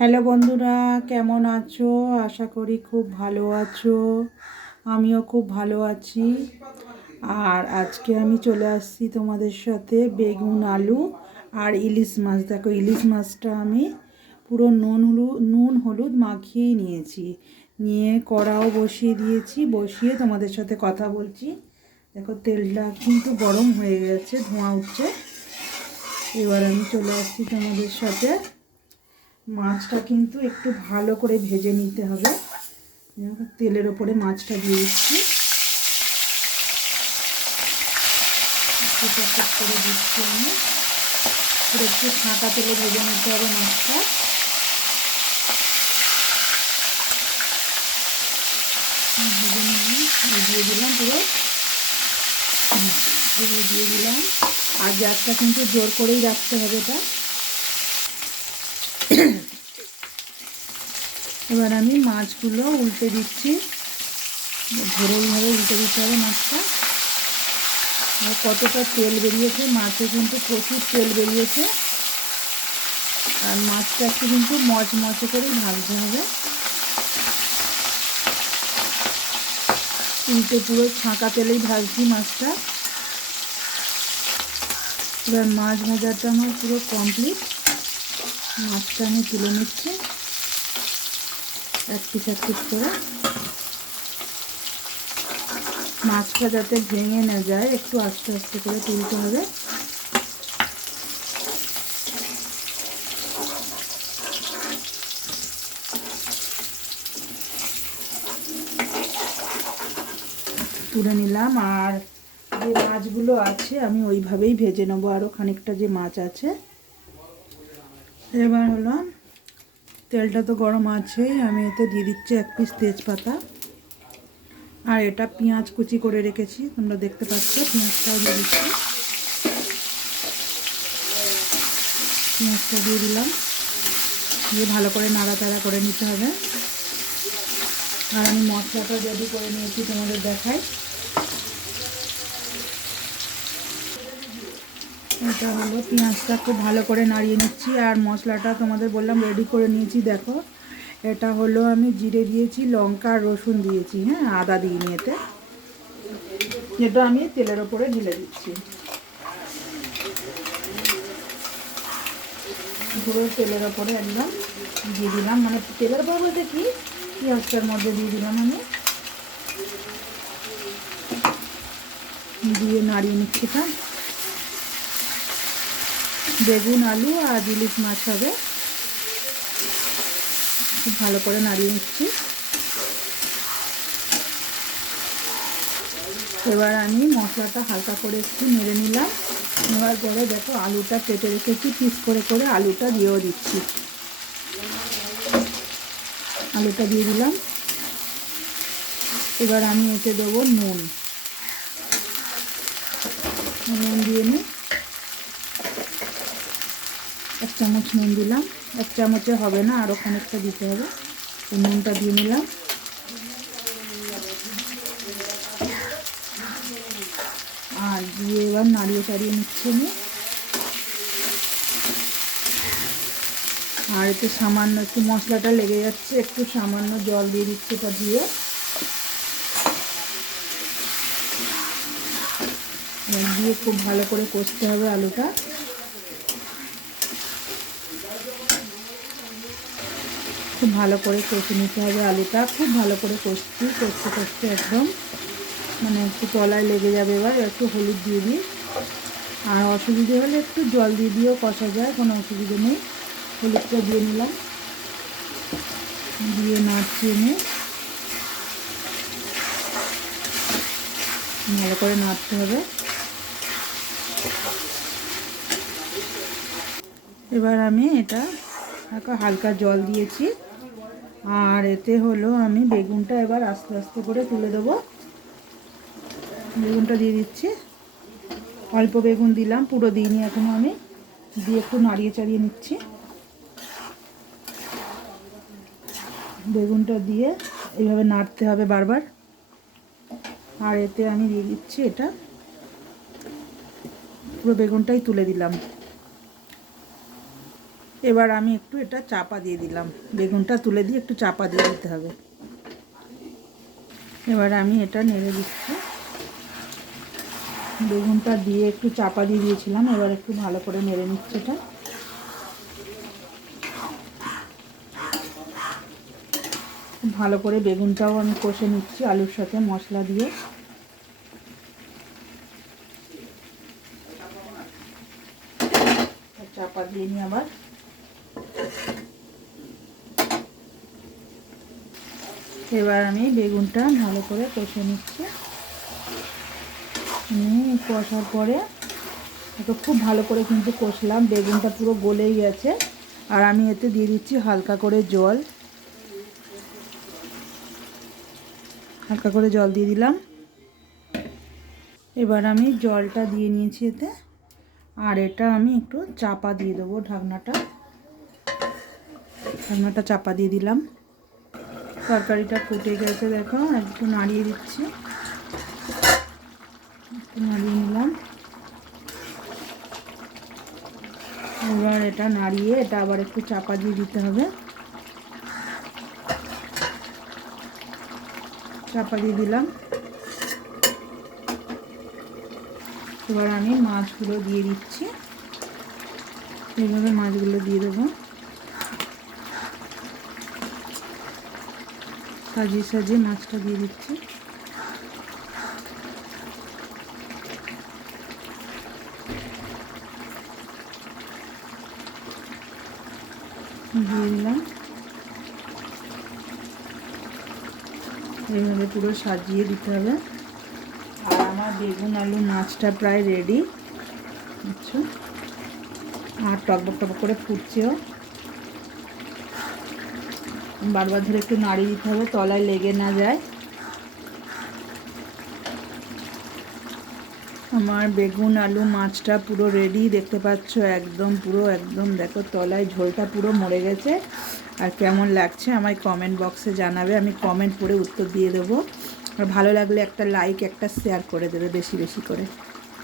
Hello বন্ধুরা, কেমন আছো? আশা করি খুব ভালো আছো। আমিও খুব ভালো আছি। আর আজকে আমি চলে আসছি তোমাদের সাথে বেগুন আলু আর ইলিশ মাছ। দেখো, ইলিশ মাছটা আমি পুরো নুন হলুদ মাখিয়ে নিয়েছি। নিয়ে কড়াও বসিয়ে দিয়েছি, বসিয়ে তোমাদের সাথে কথা বলছি। দেখো, তেলটা কিন্তু গরম হয়ে গেছে, ধোঁয়া উঠছে। এবার আমি চলে আসছি তোমাদের সাথে। মাছটা কিন্তু একটু ভালো করে ভেজে নিতে হবে। তেলের ওপরে মাছটা দিয়ে দিচ্ছি, করে দিচ্ছি আমি। পুরো একটু ছাঁকা তেলে ভেজে নিতে হবে মাছটা। ভেজে নিলাম, দিয়ে দিলাম পুরো, দিয়ে দিলাম। আর গ্যাসটা কিন্তু জোর করেই রাখতে হবে এটা। এবার আমি মাছগুলো উল্টে দিচ্ছি, ঘোরলভাবে উল্টে দিতে হবে মাছটা। আর কতটা তেল বেরিয়েছে, মাছে কিন্তু প্রচুর তেল বেরিয়েছে। আর মাছটা একটু কিন্তু মচমচে করেই ভাজতে হবে। উল্টে পুরো ছাঁকা তেলেই ভাজছি মাছটা। এবার মাছ ভাজাটা আমার পুরো কমপ্লিট। মাছটা আমি তুলে নিচ্ছি এক পিস করে। মাছটা যাতে ভেঙে না যায়, একটু আস্তে আস্তে করে তুলতে হবে। তুলে নিলাম। আর যে মাছগুলো আছে আমি ওইভাবেই ভেজে নেবো, আরও খানিকটা যে মাছ আছে। এবার হলো, তেলটা তো গরম আছে, আমি এতে দিয়ে দিচ্ছি এক পিস তেজপাতা। আর এটা পেঁয়াজ কুচি করে রেখেছি, তোমরা দেখতে পাচ্ছ। পেঁয়াজটাও দিয়ে দিচ্ছি, পেঁয়াজটা দিয়ে দিলাম। দিয়ে ভালো করে নাড়াচাড়া করে নিতে হবে। আর আমি মশলাটা রেডি করে নিয়েছি, তোমাদের দেখাই। এটা হলো, পেঁয়াজটা খুব ভালো করে নাড়িয়ে নিচ্ছি। আর মশলাটা তোমাদের বললাম রেডি করে নিয়েছি। দেখো, এটা হলো, আমি জিরে দিয়েছি, লঙ্কা আর রসুন দিয়েছি, হ্যাঁ, আদা দিইনি এতে। এটা আমি তেলের ওপরে ঢেলে দিচ্ছি, পুরো তেলের ওপরে একদম দিয়ে দিলাম। মানে তেলের ওপর বলতে কি, পেঁয়াজটার মধ্যে দিয়ে দিলাম আমি। দিয়ে নাড়িয়ে নিচ্ছি। এটা বেগুন আলু আর ইলিশ মাছ হবে। খুব ভালো করে নাড়িয়ে নিচ্ছি। এবার আমি মশলাটা হালকা করে একটু নেড়ে নিলাম। নেওয়ার পরে দেখো, আলুটা কেটে রেখেছি পিস করে করে, আলুটা দিয়েও দিচ্ছি। আলুটা দিয়ে দিলাম। এবার আমি এতে দেবো নুন। নুন দিয়ে নিই, 1 চামচ নুন দিলাম। 1 চামচে হবে না, আরও খানিকটা দিতে হবে। তো নুনটা দিয়ে নিলাম। আর দিয়ে এবার নাড়িয়ে চাড়িয়ে নিচ্ছি আমি। আর একটু সামান্য, একটু মশলাটা লেগে যাচ্ছে, একটু সামান্য জল দিয়ে দিচ্ছি। এটা দিয়ে খুব ভালো করে কষতে হবে আলুটা। খুব ভালো করে কষে নিতে হবে আলুটা। খুব ভালো করে কষতে কষতে একদম, মানে একটু তলায় লেগে যাবে। এবার একটু হলুদ দিয়ে দিই। আর অসুবিধে হলে একটু জল দিয়ে দিয়েও কষা যায়, কোনো অসুবিধে নেই। হলুদটা দিয়ে নিলাম, দিয়ে নাড়িয়ে নিয়ে ভালো করে নাড়তে হবে। এবার আমি এটা হালকা জল দিয়েছি। আর এতে হলো, আমি বেগুনটা এবার আস্তে আস্তে করে তুলে দেবো। বেগুনটা দিয়ে দিচ্ছি, অল্প বেগুন দিলাম, পুরো দিইনি এখনো আমি। দিয়ে একটু নাড়িয়ে চাড়িয়ে নিচ্ছি। বেগুনটা দিয়ে এইভাবে নাড়তে হবে বারবার। আর এতে আমি দিয়ে দিচ্ছি, এটা পুরো বেগুনটাই তুলে দিলাম। এবার আমি একটু এটা চাপা দিয়ে দিলাম, বেগুনটা তুলে দিয়ে একটু চাপা দিয়ে দিতে হবে। এবার আমি এটা নেড়ে দিচ্ছি, বেগুনটা দিয়ে একটু চাপা দিয়ে দিয়েছিলাম, এবার একটু ভালো করে নেড়ে নিচ্ছি এটা। ভালো করে বেগুনটাও আমি কষে নিচ্ছি আলুর সাথে মশলা দিয়ে। চাপা দিয়ে নিই আবার। এবার আমি বেগুনটা ভালো করে কষে নিচ্ছি। কষার পরে এটা খুব ভালো করে কিন্তু কষলাম, বেগুনটা পুরো গলেই গেছে। আর আমি এতে দিয়ে দিচ্ছি হালকা করে জল, হালকা করে জল দিয়ে দিলাম। এবার আমি জলটা দিয়ে নিয়েছি এতে, আর এটা আমি একটু চাপা দিয়ে দেবো, ঢাকনাটা চাপা দিয়ে দিলাম। তরকারিটা ফুটে গেছে দেখো, একটু নাড়িয়ে দিচ্ছি, একটু নাড়িয়ে নিলাম। এবার এটা নাড়িয়ে এটা আবার একটু চাপা দিয়ে দিতে হবে, চাপা দিয়ে দিলাম। এবার আমি মাছগুলো দিয়ে দিচ্ছি, এইভাবে মাছগুলো দিয়ে দেবো, সাজিয়ে সাজিয়ে মাছটা দিয়ে দিচ্ছি। দিয়ে দিলাম, এইভাবে পুরো সাজিয়ে দিতে হবে। আর আমার বেগুন আলু মাছটা প্রায় রেডি, আচ্ছা। আর টকবক টকবক করে ফুটছেও, বারবার ধরে একটু নাড়িয়ে দিতে হবে, তলায় লেগে না যায়। আমার বেগুন আলু মাছটা পুরো রেডি, দেখতে পাচ্ছ একদম পুরো একদম দেখো তলায় ঝোলটা পুরো মরে গেছে। আর কেমন লাগছে আমায় কমেন্ট বক্সে জানাবে, আমি কমেন্ট করে উত্তর দিয়ে দেবো। আর ভালো লাগলে একটা লাইক একটা শেয়ার করে দেবে বেশি বেশি করে।